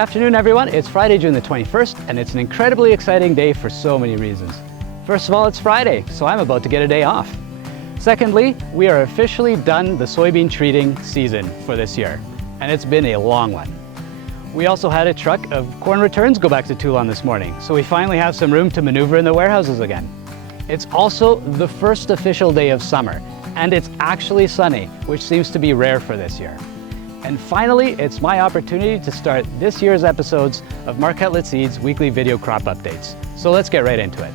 afternoon, everyone. It's Friday, June the 21st, and it's an incredibly exciting day for so many reasons. First of all, it's Friday, so I'm about to get a day off. Secondly, we are officially done the soybean treating season for this year, and it's been a long one. We also had a truck of corn returns go back to Toulon this morning, so we finally have some room to maneuver in the warehouses again. It's also the first official day of summer, and it's actually sunny, which seems to be rare for this year. And finally, it's my opportunity to start this year's episodes of Mark Cutlet Seeds weekly video crop updates. So let's get right into it.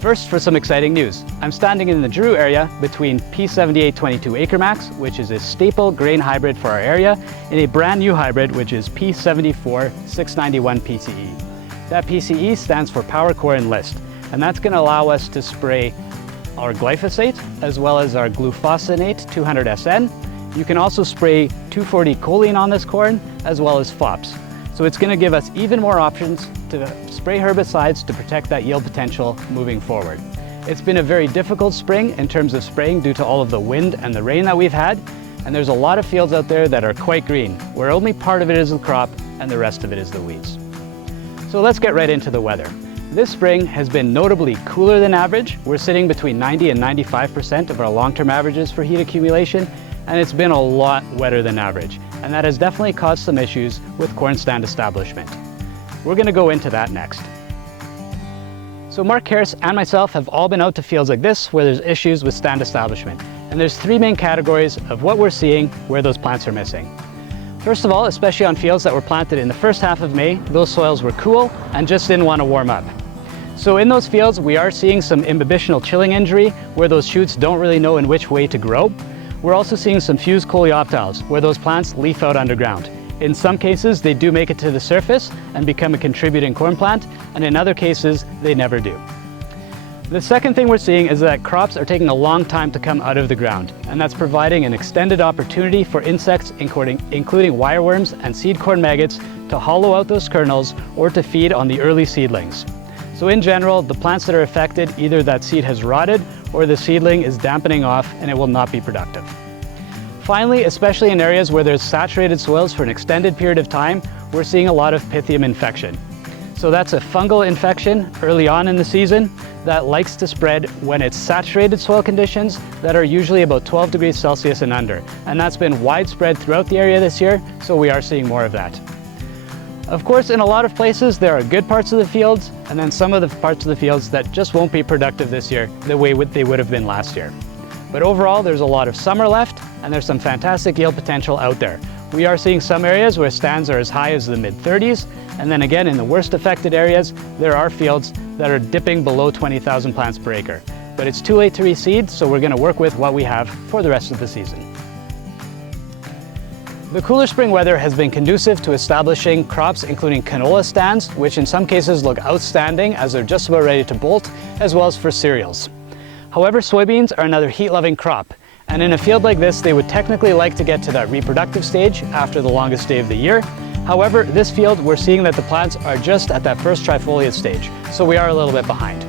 First, for some exciting news. I'm standing in the Drew area between P7822 Acre Max, which is a staple grain hybrid for our area, and a brand new hybrid, which is P74-691 PCE. That PCE stands for Power Core Enlist, and that's going to allow us to spray our glyphosate as well as our glufosinate 200SN. You can also spray 2,4-D choline on this corn, as well as FOPs. So it's going to give us even more options to spray herbicides to protect that yield potential moving forward. It's been a very difficult spring in terms of spraying due to all of the wind and the rain that we've had, and there's a lot of fields out there that are quite green, where only part of it is the crop and the rest of it is the weeds. So let's get right into the weather. This spring has been notably cooler than average. We're sitting between 90 and 95% of our long-term averages for heat accumulation, and it's been a lot wetter than average, and that has definitely caused some issues with corn stand establishment. We're going to go into that next. So Mark Harris and myself have all been out to fields like this where there's issues with stand establishment, and there's three main categories of what we're seeing where those plants are missing. First of all, especially on fields that were planted in the first half of May, those soils were cool and just didn't want to warm up. So in those fields, we are seeing some imbibitional chilling injury where those shoots don't really know in which way to grow. We're also seeing some fused coleoptiles where those plants leaf out underground. In some cases, they do make it to the surface and become a contributing corn plant, and in other cases, they never do. The second thing we're seeing is that crops are taking a long time to come out of the ground, and that's providing an extended opportunity for insects, including wireworms and seed corn maggots, to hollow out those kernels or to feed on the early seedlings. So in general, the plants that are affected, either that seed has rotted or the seedling is dampening off and it will not be productive. Finally, especially in areas where there's saturated soils for an extended period of time, we're seeing a lot of Pythium infection. So that's a fungal infection early on in the season that likes to spread when it's saturated soil conditions that are usually about 12 degrees Celsius and under. And that's been widespread throughout the area this year, so we are seeing more of that. Of course, in a lot of places, there are good parts of the fields, and then some of the parts of the fields that just won't be productive this year the way they would have been last year. But overall, there's a lot of summer left, and there's some fantastic yield potential out there. We are seeing some areas where stands are as high as the mid-30s, and then again, in the worst affected areas, there are fields that are dipping below 20,000 plants per acre. But it's too late to reseed, so we're going to work with what we have for the rest of the season. The cooler spring weather has been conducive to establishing crops including canola stands, which in some cases look outstanding as they're just about ready to bolt, as well as for cereals. However, soybeans are another heat-loving crop, and in a field like this, they would technically like to get to that reproductive stage after the longest day of the year. However, this field, we're seeing that the plants are just at that first trifoliate stage, so we are a little bit behind.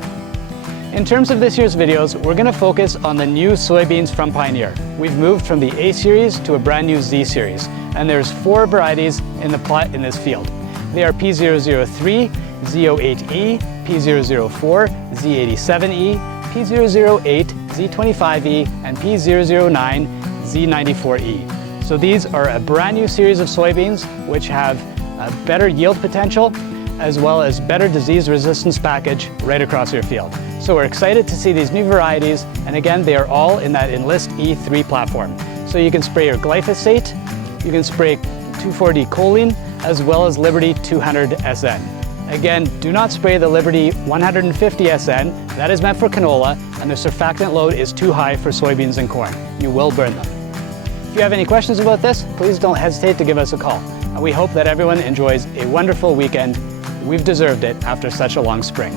In terms of this year's videos, we're going to focus on the new soybeans from Pioneer. We've moved from the A series to a brand new Z series, and there's 4 varieties in this field. They are P003, Z08E, P004, Z87E, P008, Z25E, and P009, Z94E. So these are a brand new series of soybeans which have a better yield potential as well as better disease resistance package right across your field. So we're excited to see these new varieties, and again, they are all in that Enlist E3 platform. So you can spray your glyphosate, you can spray 2,4-D choline, as well as Liberty 200SN. Again, do not spray the Liberty 150SN, that is meant for canola, and the surfactant load is too high for soybeans and corn. You will burn them. If you have any questions about this, please don't hesitate to give us a call. And we hope that everyone enjoys a wonderful weekend. We've deserved it after such a long spring.